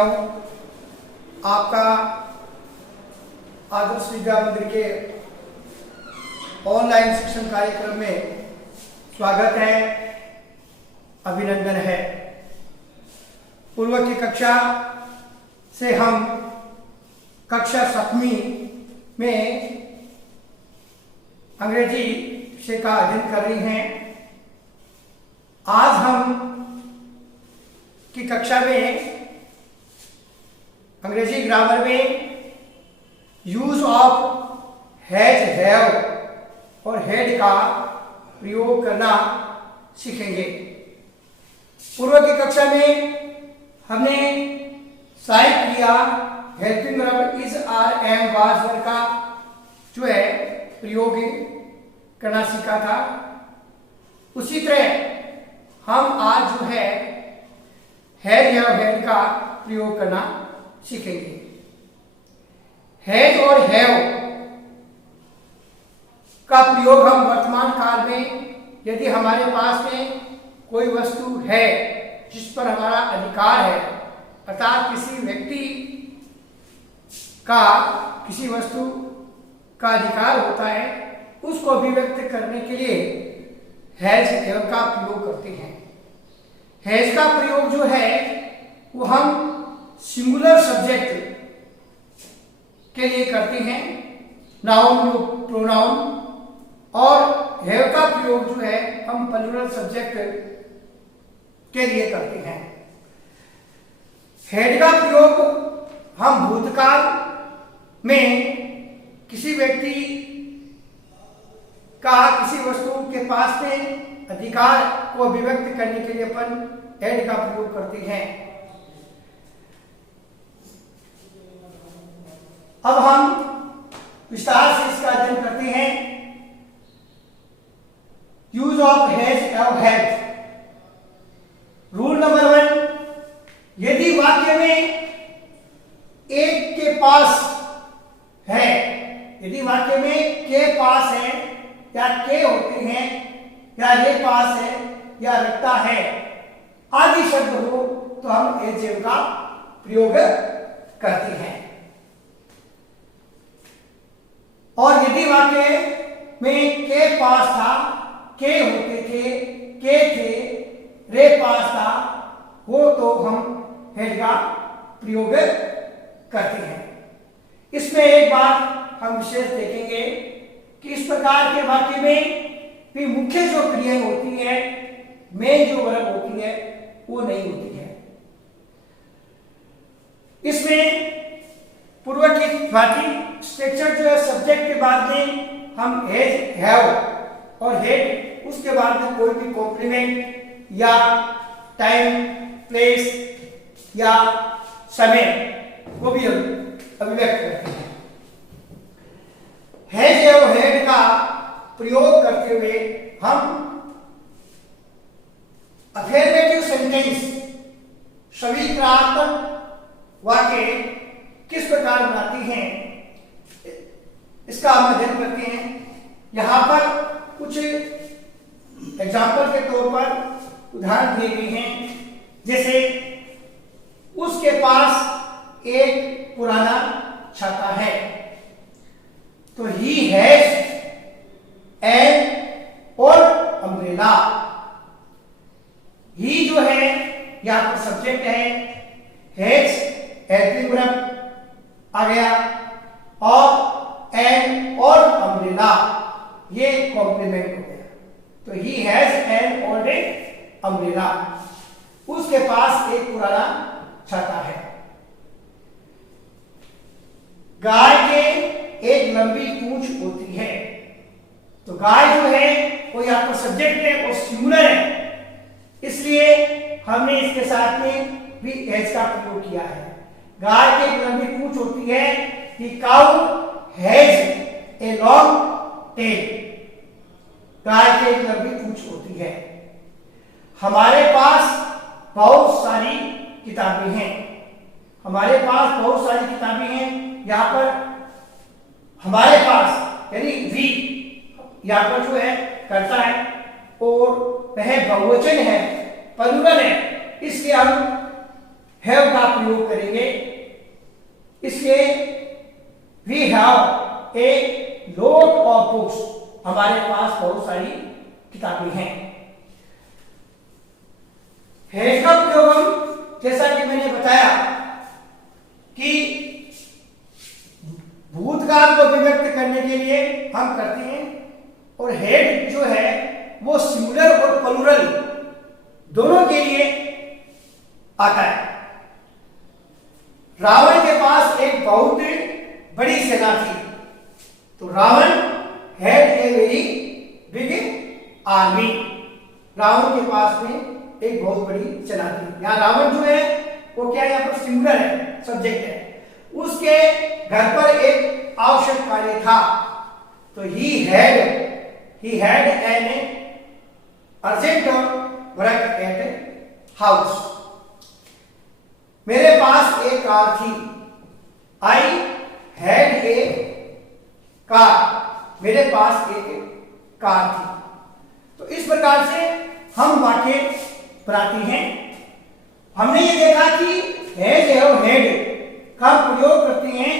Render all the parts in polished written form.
कन्याओं, आपका आदर्श विद्या मंदिर के ऑनलाइन शिक्षण कार्यक्रम में स्वागत है, अभिनंदन है। पूर्व की कक्षा से हम कक्षा 7वीं में अंग्रेजी विषय का अध्ययन कर रही हैं। आज हम की कक्षा में अंग्रेजी ग्रामर में यूज ऑफ हैज, हैव और हैड का प्रयोग करना सीखेंगे। पूर्व की कक्षा में हमने सहायक किया helping verb is, are, am, was, were का जो है प्रयोग करना सीखा था। उसी तरह हम आज जो है हैज या हैड का प्रयोग करना सीखेंगे। हैज और हैव का प्रयोग हम वर्तमान काल में यदि हमारे पास में कोई वस्तु है जिस पर हमारा अधिकार है, अर्थात किसी व्यक्ति का किसी वस्तु का अधिकार होता है, उसको अभिव्यक्त करने के लिए हैज हैव का प्रयोग करते हैं। हैज का प्रयोग जो है वो हम सिंगुलर सब्जेक्ट के लिए करते हैं, नाउन, प्रोनाउन, और हैव का प्रयोग जो है हम प्लूरल सब्जेक्ट के लिए करते हैं। हैड का प्रयोग हम भूतकाल में किसी व्यक्ति का किसी वस्तु के पास में अधिकार को अभिव्यक्त करने के लिए अपन हैड का प्रयोग करते हैं। अब हम विस्तार से इसका अध्ययन करते हैं। Use of has and had. Rule number 1, यदि वाक्य में एक के पास है, यदि वाक्य में के पास है या के होते हैं या रे पास है या रखता है आदि शब्द हो तो हम एज का प्रयोग करते हैं। और यदि वाक्य में के पास था, के होते थे, के थे, रे पास था हो तो हम हैड का प्रयोग करते हैं। इसमें एक बात हम विशेष देखेंगे कि इस प्रकार के वाक्य में भी मुख्य जो क्रियाएं होती है, मेन जो वर्ब होती है वो नहीं होती है। इसमें पूर्व की भांति स्ट्रक्चर जो है सब्जेक्ट के बाद में हम हैज, हैव और हैड, उसके बाद में कोई भी कॉम्प्लीमेंट या टाइम, प्लेस या समय वो भी हम अभिव्यक्त करते हैं। हैज एवं हैड का प्रयोग करते हुए हम अफर्मेटिव सेंटेंस, सविकारात्मक वाक्य किस प्रकार बनाते हैं इसका हम अध्ययन करते हैं। यहां पर कुछ एग्जाम्पल के तौर पर उदाहरण दिए गए हैं, जैसे उसके पास एक पुराना छाता है, तो ही हैज एन और अम्ब्रेला। ही जो है यहां पर सब्जेक्ट है, हैज हेल्पिंग वर्ब आ गया और एन और अम्ब्रेला ये कॉम्प्लीमेंट हो गया। तो ही हैज एन और ए अम्ब्रेला, उसके पास एक पुराना छाता है। गाय के एक लंबी पूंछ होती है, तो गाय जो है वो यहाँ पर सब्जेक्ट है और सिंगुलर है, इसलिए हमने इसके साथ में भी हैज का प्रयोग किया है। गाय की एक लंबी पूंछ होती है, कि cow has a long tail, गाय की एक लंबी पूंछ होती है। हमारे पास बहुत सारी किताबें हैं, हमारे पास बहुत सारी किताबें हैं। यहाँ पर हमारे पास यानी वी यहाँ पर जो है करता है और वह बहुवचन है, प्लूरल है, इसलिए हम हैव का प्रयोग करेंगे। इसलिए we have a lot of books, हमारे पास बहुत सारी किताबें हैं। हैज का प्रयोग हम, जैसा कि मैंने बताया कि भूतकाल को अभिव्यक्त करने के लिए हम करते हैं, और हेड जो है वो सिंगुलर और प्लूरल दोनों के लिए आता है। रावण के पास एक बहुत बड़ी सेना थी, तो Ravan had a very big army. Ravan के पास में एक बहुत बड़ी सेना थी। यहाँ रावण जो है वो क्या है, यहाँ पर सिंगुलर है, सब्जेक्ट है। उसके घर पर एक आवश्यक कार्य था, तो he had an urgent work at house. मेरे पास एक कार थी। आई हैड ए कार, मेरे पास एक कार थी। तो इस प्रकार से हम वाक्य बनाते हैं। हमने ये देखा कि हैज एवं हेड का प्रयोग करते हैं,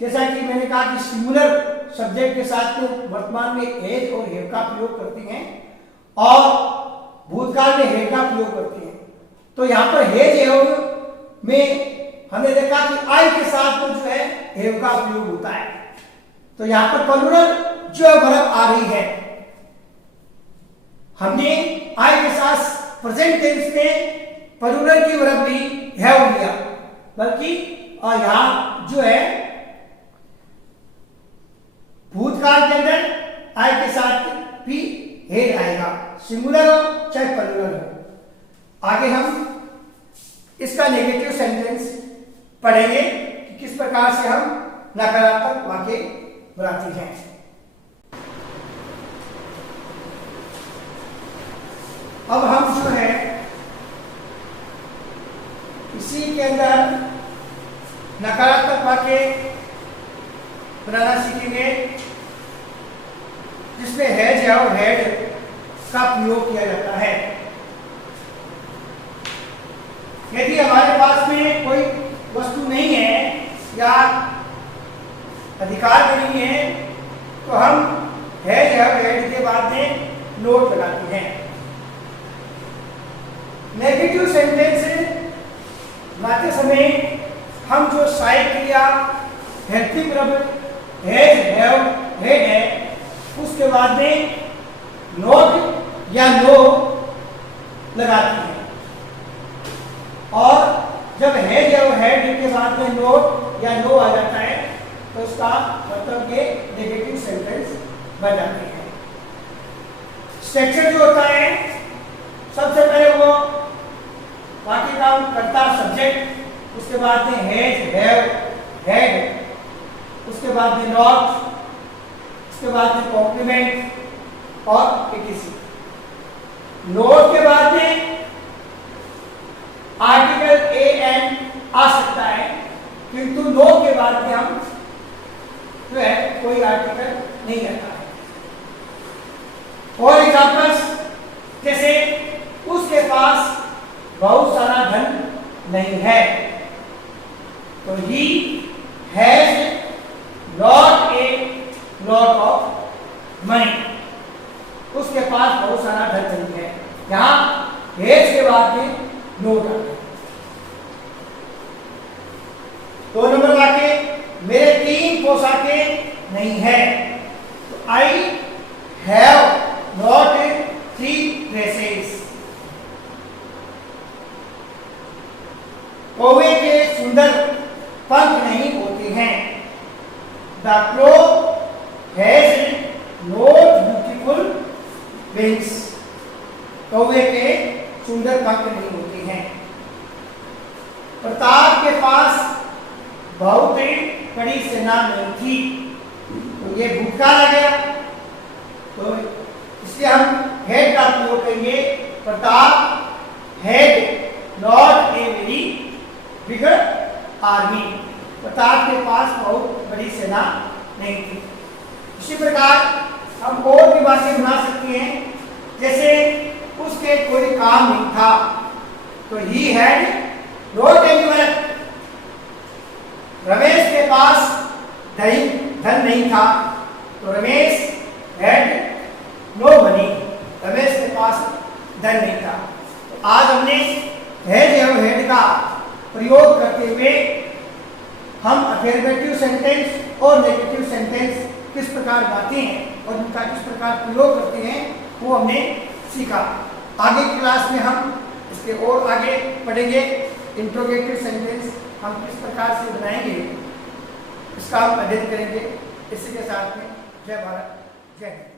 जैसा कि मैंने कहा कि सिंगुलर सब्जेक्ट के साथ में वर्तमान में हैज और हैव का प्रयोग करते हैं, और भूतकाल में हैव का प्रयोग करते हैं। तो यहाँ पर हैज एवं में हमने देखा कि आई के साथ में जो है हैव का प्रयोग होता है। तो यहाँ पर प्लूरल जो वर्ब आ रही है, हमने आई के साथ प्रेजेंट टेंस में प्लूरल की वर्ब ली, हैव लिया, बल्कि और यहां जो है भूतकाल के अंदर आई के साथ भी हेड आएगा, सिंगुलर हो चाहे प्लूरल हो। आगे हम इसका नेगेटिव सेंटेंस पढ़ेंगे कि किस प्रकार से हम नकारात्मक वाक्य बनाते हैं। अब हम जो है इसी के अंदर नकारात्मक वाक्य बनाना सीखेंगे, जिसमें हैज और हैड का प्रयोग किया जाता है। यदि हमारे पास में कोई वस्तु नहीं है या अधिकार नहीं है, तो हम हैज और हैड के बाद में नोट लगाते हैं। नेगेटिव सेंटेंस बनाते समय हम जो सहायक क्रिया helping verb has have head है, उसके बाद में नोट या नो लगाते हैं, और जब हैज या हैड के बाद में नोट या नो आ जाता है तो उसका मतलब ये नेगेटिव सेंटेंस बन जाते हैं। स्ट्रक्चर जो होता है, सबसे पहले वो वाक्य का कर्ता सब्जेक्ट, उसके बाद में हैज हैव हैड, उसके बाद में नॉट, उसके बाद में कॉम्प्लीमेंट और इटीसी। नोट के बाद में आर्टिकल ए एन आ सकता है, किंतु नो के बाद में हम जो है कोई आर्टिकल नहीं आता है। और एग्जांपल्स जैसे उसके पास बहुत सारा धन नहीं है, तो he has not a lot of money, उसके पास बहुत सारा धन नहीं है। यहां हैज के बाद में नोट आता है। 2 नंबर वाक्य, मेरे 3 पोशाकें नहीं है, तो आई हैव नॉट 3 ड्रेसेस। कौवे के सुंदर पंख नहीं होते हैं, the crow has not beautiful wings. कौवे के सुंदर पंख नहीं होते हैं। प्रताप के पास बहुत बड़ी सेना नहीं थी, तो ये भूतकाल आ गया, तो इसलिए हम हैड का प्रयोग करेंगे। Pratap had not a very big army, Pratap के पास बहुत बड़ी सेना नहीं थी। इसी प्रकार हम और भी बातें बना सकते हैं, जैसे उसके कोई काम नहीं था, तो ही हैड रोज वरक, रमेश के पास धन नहीं था, तो Ramesh had no money, Ramesh के पास धन नहीं था। तो आज हमने हैज एवं हैड का प्रयोग करते हुए हम अफर्मेटिव सेंटेंस और नेगेटिव सेंटेंस किस प्रकार गाते हैं और उनका किस प्रकार प्रयोग करते हैं वो हमने सीखा। आगे की क्लास में हम इसके और आगे पढ़ेंगे। इंट्रोगेटिव सेंटेंस हम किस प्रकार से बनाएंगे इसका हम अध्ययन करेंगे। इसी के साथ में जय भारत, जय हिंद।